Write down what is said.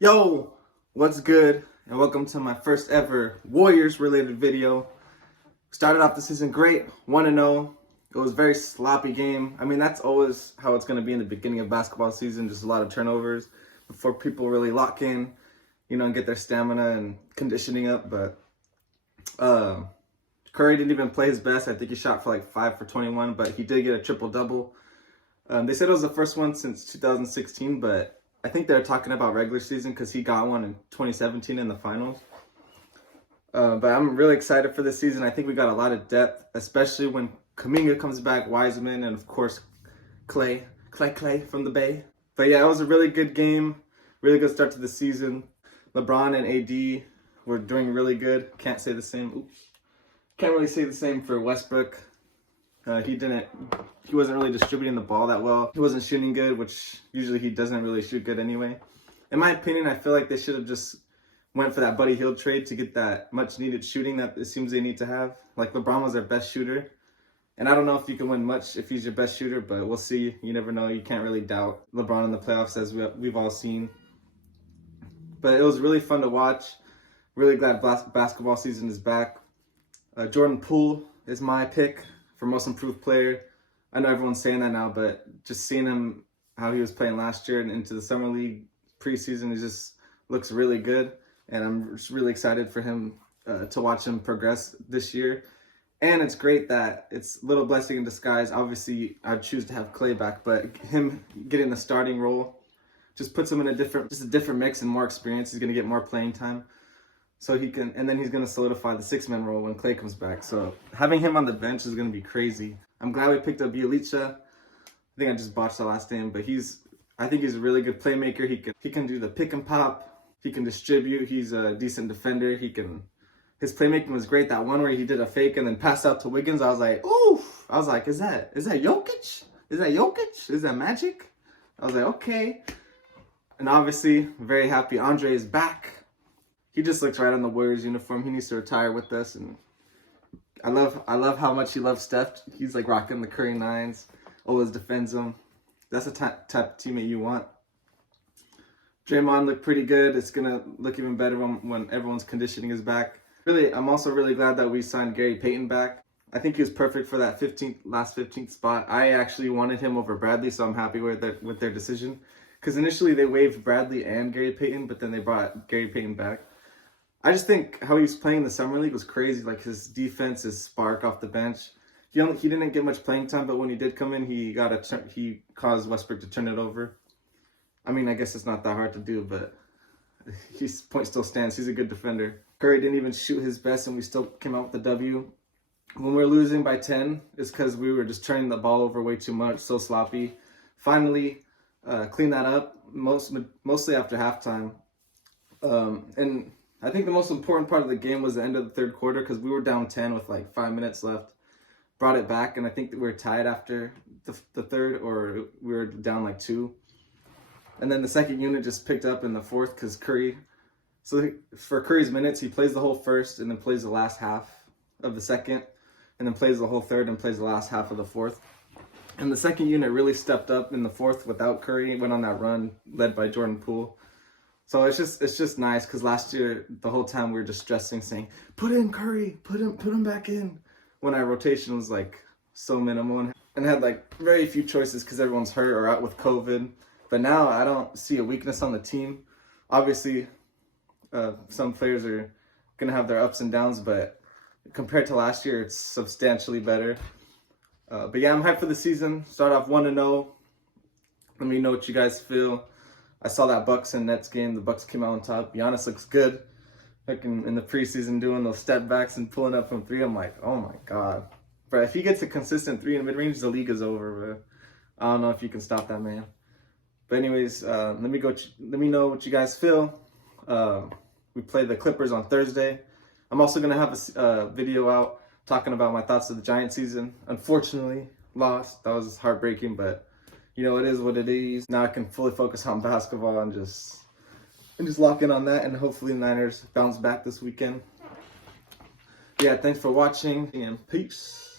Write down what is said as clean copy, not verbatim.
Yo, what's good? And welcome to my first ever Warriors related video. Started off the season great, 1-0. It was a very sloppy game. I mean, that's always how it's going to be in the beginning of basketball season, just a lot of turnovers before people really lock in, and get their stamina and conditioning up. But Curry didn't even play his best. I think he shot for like 5 for 21, but he did get a triple-double. They said it was the first one since 2016, but I think they're talking about regular season because he got one in 2017 in the finals. But I'm really excited for this season. I think we got a lot of depth, especially when Kuminga comes back, Wiseman, and of course Clay from the Bay. But yeah, it was a really good game, really good start to the season. LeBron and AD were doing really good. Can't really say the same for Westbrook. He wasn't really distributing the ball that well. He wasn't shooting good, which usually he doesn't really shoot good anyway. In my opinion, I feel like they should have just went for that Buddy Hield trade to get that much needed shooting that it seems they need to have. Like LeBron was their best shooter. And I don't know if you can win much if he's your best shooter, but we'll see. You never know. You can't really doubt LeBron in the playoffs, as we've all seen. But it was really fun to watch. Really glad basketball season is back. Jordan Poole is my pick for most improved player. I know everyone's saying that now, but just seeing him, how he was playing last year and into the Summer League preseason, he just looks really good. And I'm just really excited for him to watch him progress this year. And it's great that it's a little blessing in disguise. Obviously, I'd choose to have Clay back, but him getting the starting role just puts him in a different mix and more experience. He's going to get more playing time. So he can, and then he's going to solidify the six-man role when Clay comes back. So having him on the bench is going to be crazy. I'm glad we picked up Bjelica. I think I just botched the last name, but I think he's a really good playmaker. He can do the pick and pop. He can distribute. He's a decent defender. His playmaking was great. That one where he did a fake and then passed out to Wiggins, I was like, oof. I was like, is that Jokic? Is that Jokic? Is that Magic? I was like, okay. And obviously, very happy Andre is back. He just looks right on the Warriors uniform. He needs to retire with us, and I love how much he loves Steph. He's like rocking the Curry 9s. Always defends him. That's the type of teammate you want. Draymond looked pretty good. It's gonna look even better when everyone's conditioning is back. Really, I'm also really glad that we signed Gary Payton back. I think he was perfect for that last 15th spot. I actually wanted him over Bradley, so I'm happy with their decision. Because initially they waived Bradley and Gary Payton, but then they brought Gary Payton back. I just think how he was playing in the Summer League was crazy. Like his defense, his spark off the bench. He didn't get much playing time, but when he did come in, he caused Westbrook to turn it over. I mean, I guess it's not that hard to do, but his point still stands. He's a good defender. Curry didn't even shoot his best, and we still came out with the W. When we're losing by 10, it's because we were just turning the ball over way too much, so sloppy. Finally, clean that up, mostly after halftime. And I think the most important part of the game was the end of the third quarter because we were down 10 with like 5 minutes left. Brought it back, and I think that we were tied after the third, or we were down like 2. And then the second unit just picked up in the fourth because for Curry's minutes, he plays the whole first and then plays the last half of the second, and then plays the whole third and plays the last half of the fourth. And the second unit really stepped up in the fourth without Curry, went on that run led by Jordan Poole. So it's just nice because last year the whole time we were just stressing, saying, "Put in Curry, put him back in," when our rotation was like so minimal and had like very few choices because everyone's hurt or out with COVID. But now I don't see a weakness on the team. Obviously, some players are gonna have their ups and downs, but compared to last year, it's substantially better. But yeah, I'm hyped for the season. Start off 1-0. Let me know what you guys feel. I saw that Bucks and Nets game. The Bucks came out on top. Giannis looks good. Like in the preseason, doing those step backs and pulling up from 3. I'm like, oh my god, bro! If he gets a consistent 3 in mid range, the league is over, bro. I don't know if you can stop that man. But anyways, let me know what you guys feel. We play the Clippers on Thursday. I'm also gonna have a video out talking about my thoughts of the Giants season. Unfortunately, lost. That was heartbreaking, but it is what it is. Now I can fully focus on basketball and just lock in on that, and hopefully the Niners bounce back this weekend. Yeah, thanks for watching, and peace.